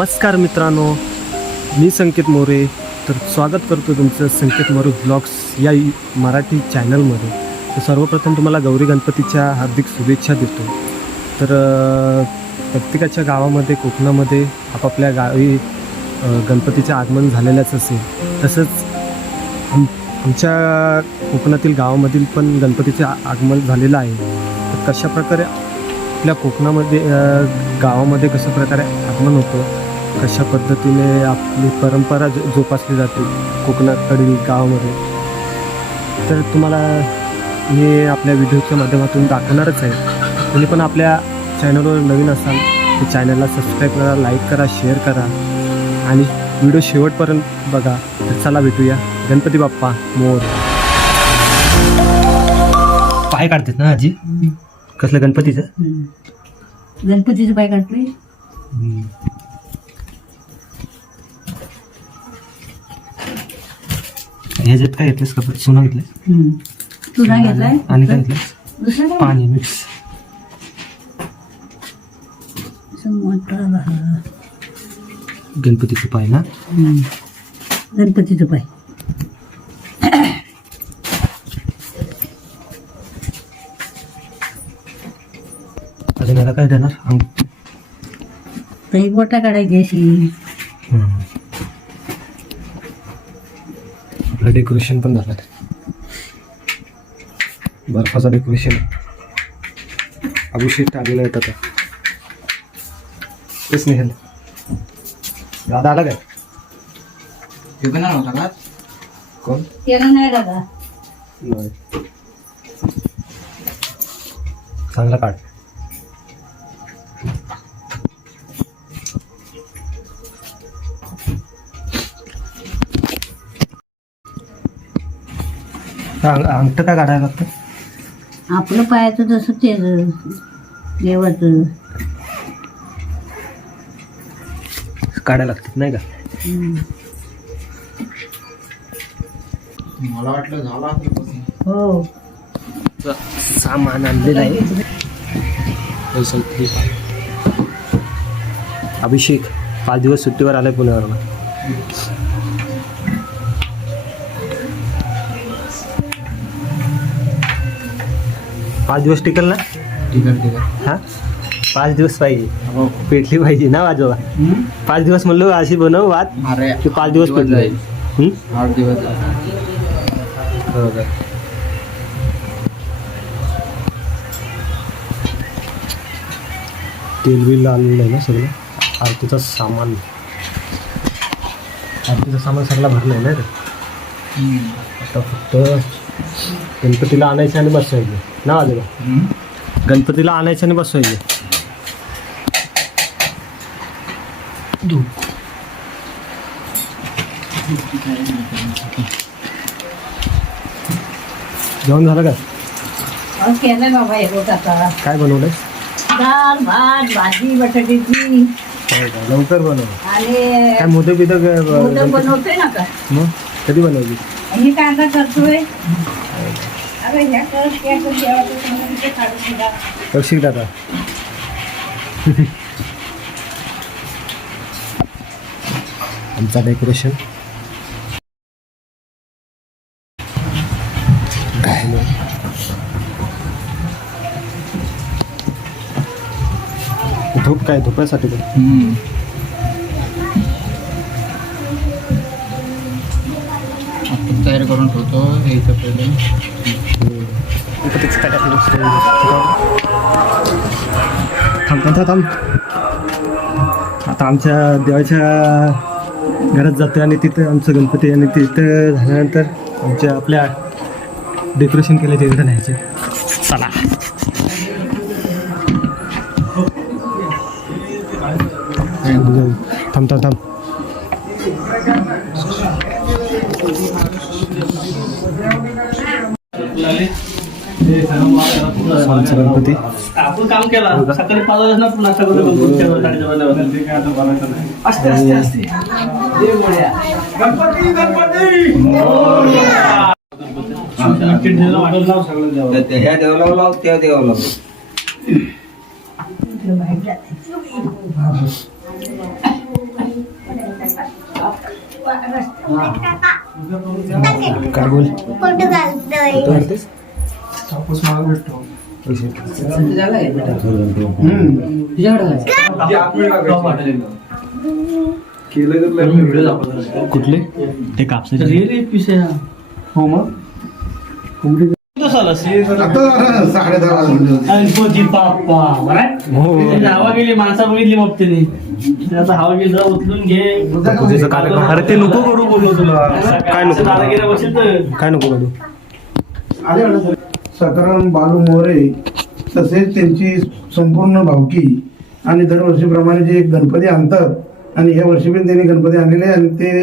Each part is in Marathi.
नमस्कार मित्रांनो मी संकेत मोरे. तर स्वागत करतो तुमचं संकेत मोरे ब्लॉग्स या मराठी चॅनलमध्ये. तर सर्वप्रथम तुम्हाला गौरी गणपतीच्या हार्दिक शुभेच्छा देतो. तर प्रत्येकाच्या गावामध्ये कोकणामध्ये आपापल्या गावी गणपतीचं आगमन झालेलंच असेल. तसंच आम आमच्या कोकणातील गावामधील पण गणपतीचं आगमन झालेलं आहे. तर कशा प्रकारे आपल्या कोकणामध्ये गावामध्ये कशा प्रकारे आगमन होतं कशा पद्धतीने आपली परंपरा जो जोपासली जाते कोकणाकडील गावामध्ये? तर तुम्हाला मी आपल्या व्हिडिओच्या माध्यमातून दाखवणारच आहे. तुम्ही पण आपल्या चॅनलवर नवीन असाल तर चॅनलला सबस्क्राईब करा लाईक करा शेअर करा. आणि व्हिडिओ शेवटपर्यंत बघा. तर चला भेटूया. गणपती बाप्पा मोर. पाय काढतात ना आजी? कसलं गणपतीचं? गणपतीचं पाय काढतोय. ह्याच्यात काय घेतलंस कपडे सोनं घेतलं तू नाही घेतलाय. आणि काय घेतलं दुसरं काय? पाणी मिक्स असं मोठं. गणपतीचं पाय ना? हम्म. गणपतीचं पाय. अजून याला काय देणार? अंग. बोटा काढायची अशी. आपलं डेकोरेशन पण झालं बर्फाचं डेकोरेशन अभिषेक आलेला येतात तेच नाही दादा आला काय? कोण? केलं नाही दादा. नाही. चांगला काढ अंगठं काय काढायला लागतं. आपलं पायाचं जसं ते देवाचं. काढायला लागतात नाही का? हम्म. हो. सामान आणलेलं आहे. अभिषेक पाच दिवस सुट्टीवर आलाय पुण्यावरून. पाच दिवस टिकल ना? हा? पाच दिवस पाहिजे. पेटली पाहिजे ना वाजवा. पाच दिवस म्हणलो अशी बनव वाद की पाच दिवस पेटली हं? आठ दिवस बरोबर. तेल बिल आणलेलं आहे ना सगळं? आरतीचं सामान. आरतीचं सामान सगळं भरलं आहे ना रे आता फक्त गणपतीला आणायचं आणि बसवायचं ना आजोबा? गणपतीला आणायचं आणि बसवायचं जेवण झालं का? केलं बाबा बघ आता. काय बनवलंय? डाळ भात भाजी बटाट्याची. लवकर बनव. आणि काय मोदक बिदक मोदक बनवतोय ना का मग? कधी बनवली? कांदा करतोय. अरे ह्या कर त्या कर देवाचं समोर इथे काढून द्या. कौशिक दादा? आमचा डेकोरेशन. धूप काय धुपासाठी तयार करून ठेवतो. यायचं पहिले थांब थांब थांब आता आमच्या देवाच्या घरात जातो आणि तिथं आमचं गणपती आणि तिथं झाल्यानंतर आमच्या आपल्या डेकोरेशन केलं तिथं न्यायचे. चला. थांब थांब थांब. गणपती. आपण काम केलं. सकाळी पाच वाजता पुन्हा सगळं कंपनीच्या साडेच्या वाजल्यावर. असते असते असते. गणपती गणपती! किडनीला वाटून लाव सगळं देवाला. ह्या देवाला लाव त्या देवाला लाव. काय बोल? करतेस? कुठले? ते कापसाचे. रिअली पीस आहे हा. हो मग? आता साडे दहा वाजले होते. गणपती बाप्पा right? हो. त्याची हवा गेली माणसा बघितली मग आता हवा गेली जरा उचलून घे. तुझं कार्यक्रम अरे ते नको करू बोललो तुला. काय नको दादागिरी बसेल तर. काय नको करू आले वाटतं? सर. सकाराम बालू मोरे तसेच त्यांची संपूर्ण भावकी आणि दरवर्षीप्रमाणे जे गणपती आणतात आणि या वर्षी पण त्यांनी गणपती आणलेले आहे आणि ते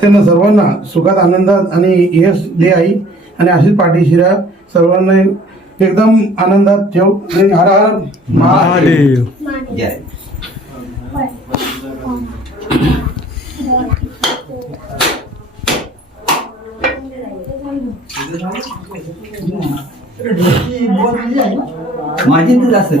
त्यांना सर्वांना सुखात आनंदात आणि यश दे आई आणि अशीच पाठीशिरा सर्वांना एकदम आनंदात ठेव. आणि हर हर महादेव. माझी तर असेल.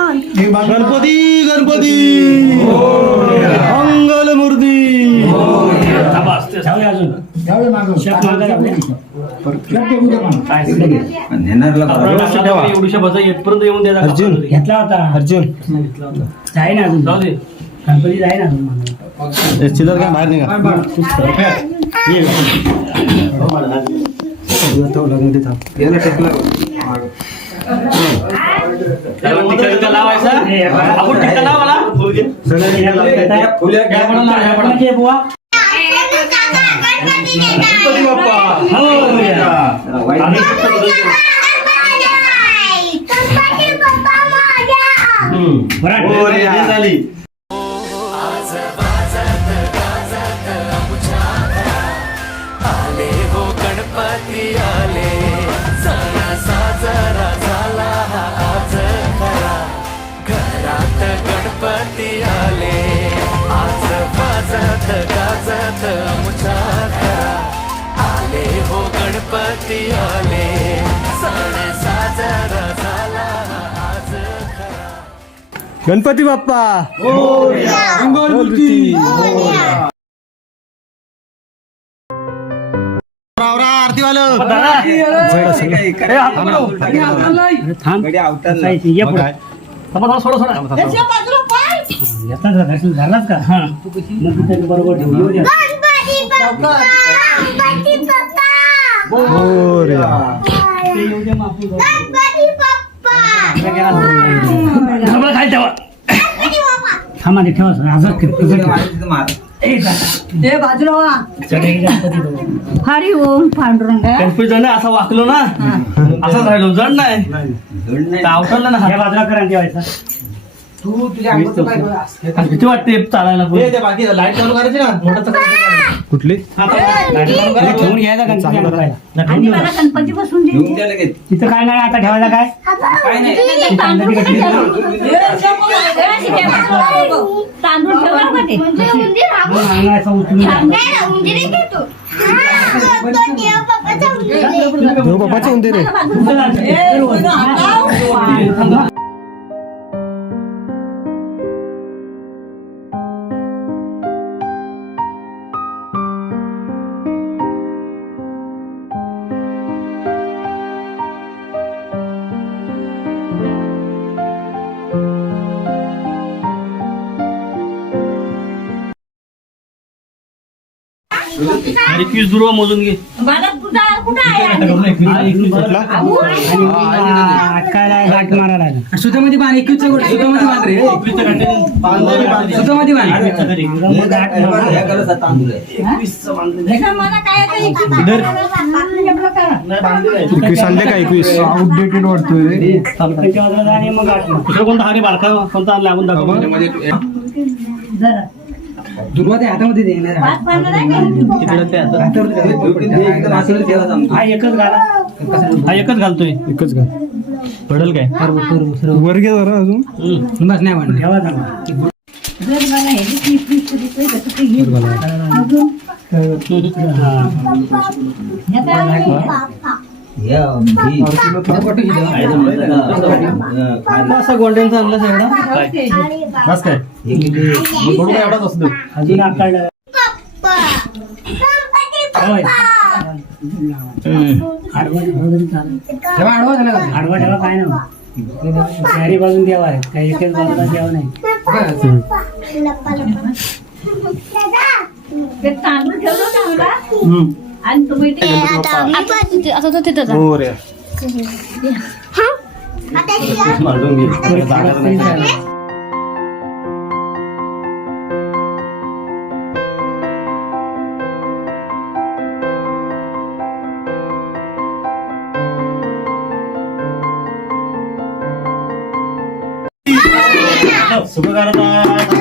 गणपती गणपती मंगल मूर्ती. येतपर्यंत येऊन द्यायचा अर्जुन. घेतला होता अर्जुन. जाई ना अजून. जाऊ दे. गणपती जाई ना अजून चिल्लर काय बाहेर निघा. याला टेकला. झाली आले हो गणपती गणपती आले? आज वाजत गाजत आले हो गणपती आले. सण साजरा झाला हा आज गणपती बाप्पा! ना? थांब. सोडा सोडा. सोडा घेतला का झालाच का मग बरोबर ठेवू येऊ द्या. मोरया. थांबा खाली ठेवा थांबा ते ठेवा सर. हजर कर, हजर कर. तिथं मार. ए, जा. ए बाजूला वा. सगळे गणपती बघू. हरी ओम पांडुरंग असं वाकलो ना असंच राहिलो जण नाही ना या हात. बाजूला करा ठेवायचा आणि भीती वाटते चालायला पण. कुठली ठेवून घ्यायचा गणपती आणवायला. आणि मला गणपती बसून दे घेऊन द्या लगेच. तिथं काय नाही आता ठेवायला काय काय नाही. तांदूळ कसं का ते मग उचलून. देव उंदीर आहे जायचं? हो अरे क्यूज मोजून घे. काय घाट मारा लागला. सुतामध्ये बांध एकवीसचा गोट सुतामध्ये एकवीस. आणले का एकवीस? अपडेटेड वाटतोय कोणता हरी रे कोणता आणला आपण दाखवा. दुर्वा त्या हातामध्ये देणार हा एकच घाला. एकच घालतोय. एकच घाल. पडल काय? वर घे जरा अजून. बस नाही वाटत ठेवा चांगला अजून. असा गोंड्यांचा आणला सगळा? बस काय? थोडं काय एवढाच असतो. अजून ठेवा काय ना चारी बाजून देवा आहे काही एकच बाजूला देवा नाही. तांदूळ ठेवलं शुभकामना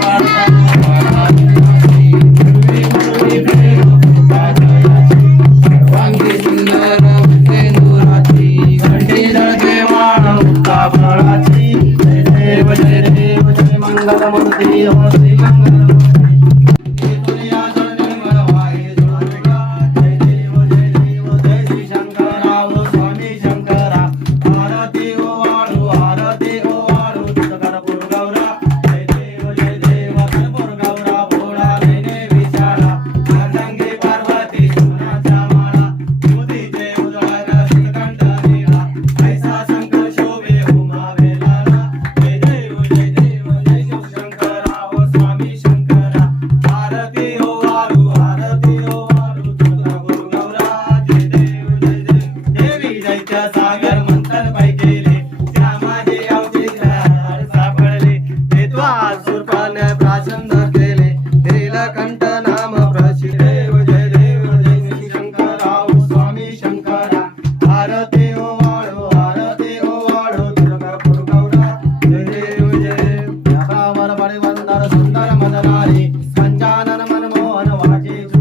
Jesus.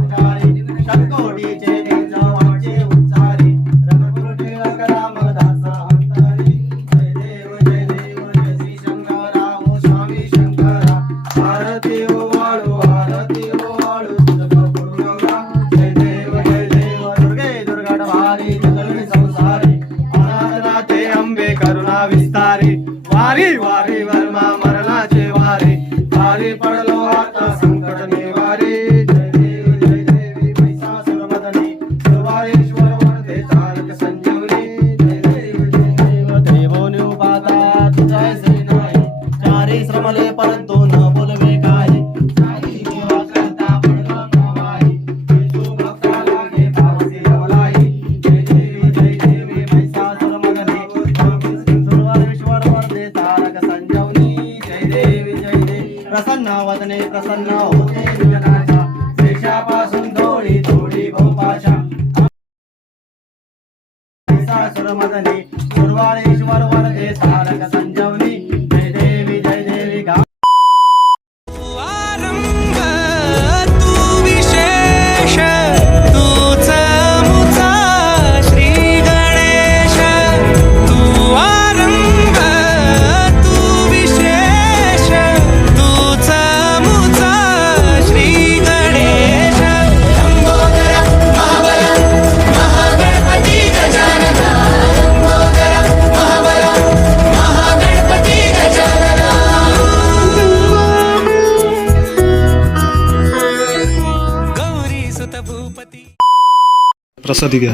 वर्षादेखि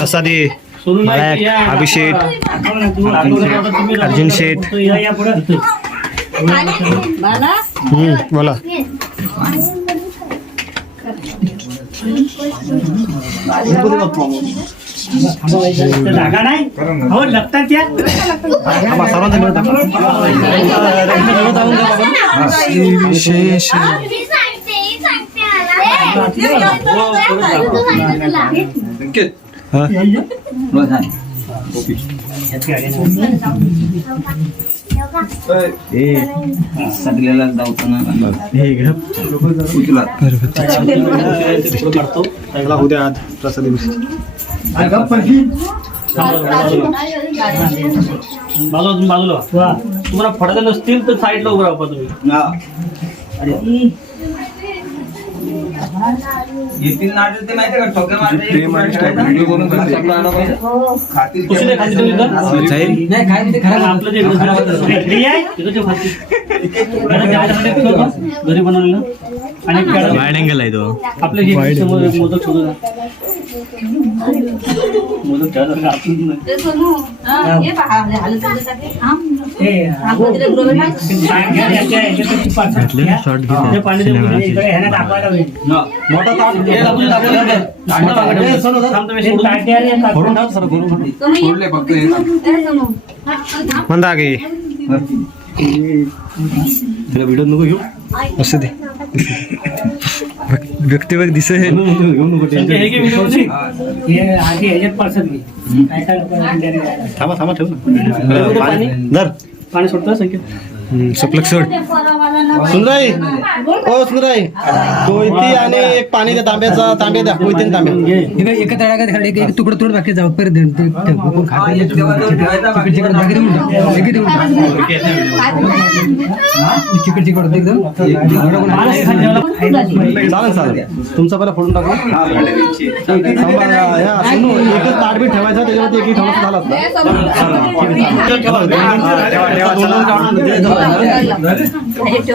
कसादी मलायक अभिषेक अर्जुन शेठ बोला सर्वांचा पुढं काढतो चांगला होऊ द्या आज प्रसाद बाजूला. तुम्हाला फडकत नसतील तर साईडला उभं राहा तुम्ही येतील नाटक ते माहिती का? ठोके घरी बनवलेलं? आणि वाईड अँगल आहे तो. आपले हे समोर एक मोदक ठेवतो ना. मोदक ठेवायला आपण नाही. हे बाहेर घ्या, याच्या- याच्यात ती पाच- घ्या. शॉर्ट ते पाणी दे मुली. इकडे ह्यानं दाखवायला होईल. मोठा ताट हे दाबून दाबून दाबून. थांब तुम्ही ते सोडून. ताटे आणि ताट- सोडले फक्त हे. मंदा गे तुला व्हिडिओ नको घेऊ? असं दे. व्यक्तिगत दिसे संजय, हे घे व्हिडिओमध्ये. हे आधी ह्याच्यात पडसत मी. काय काय लोकं इंडियाने जातात. थांबा थांबा ठेव ना. पाणी? धर. पाणी सोडतं संकेत? सपलक सोड. सुंदराई ओ सुंदराई कोयती आणि एक पाणी द्या तांब्याचा तांब्या द्या कोयती आणि इकडे एका तळागात खाली एक एक तुकडं तुकडं बाकी जाऊ परत दे. ते- ते बघून खाता. चिकट चिकट बाकी देऊन टाक. बाकी देऊन टाक. चिकट चिकट एकदम पाणी खाली जेवायला चालेल चालेल तुमचा पहिला फोडून टाकू थांबा, या, सुनू, एकच ताट बी ठेवायचं त्याच्यावरती एक ठेवलं झालं असतं. ठेवा, ठेवा, ठेवा, दोन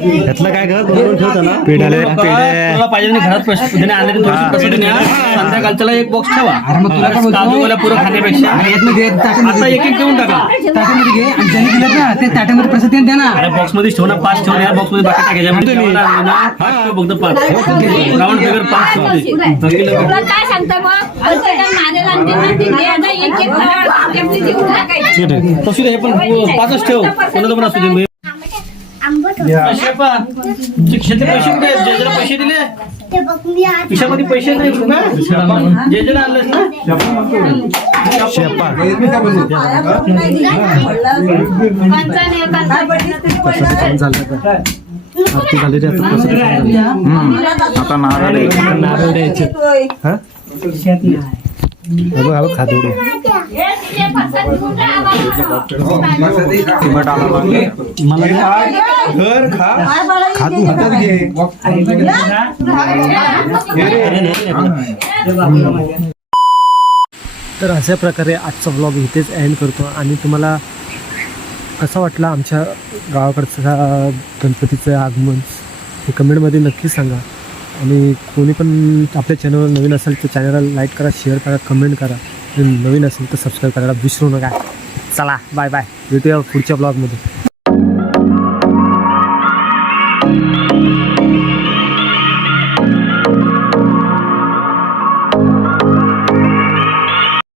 दोन काढून दे, दे, यातलं काय दोन ठेवतो ना पेढ्याला पेढे तुला पाहिजे नाही घरात प्रश्न. आणले संध्याकाळच्याला एक बॉक्स ठेवा. अरे मग तुला काय बोलतो? काजूवाला पुरं खाण्यापेक्षा. आता एक एक देऊन टाका. ताटामध्ये घे. आणि ज्याने दिलं ना ते ताटामध्ये प्रसाद द्या ना अरे बॉक्समध्ये ठेव ना पाच ठेव ना या बॉक्समध्ये बाकी टाकायच्या. म्हणजे फक्त पाच. राऊंड फिगर पाच काय सांगता मग तशी हे पण पाचच ठेव. कोणाला पण असू दे. पैसे पैसे कुठे दिले? खिशामध्ये पैसे नाही का? जे जे आणलेस ना? आता कसं झालं? आता नारळ नारळ द्यायचे बघ, हा बघ, खातो रे. हातात घे तर अशा प्रकारे आजचा ब्लॉग इथेच एंड करतो आणि तुम्हाला कसा वाटला आमच्या गावाकडचा गणपतीचं आगमन हे कमेंटमध्ये नक्की सांगा आणि कोणी पण आपल्या चॅनलवर नवीन असेल तर चॅनलला लाईक करा शेअर करा कमेंट करा. आणि नवीन असेल तर सबस्क्राईब करायला विसरू नका. चला बाय बाय भेटूया पुढच्या ब्लॉगमध्ये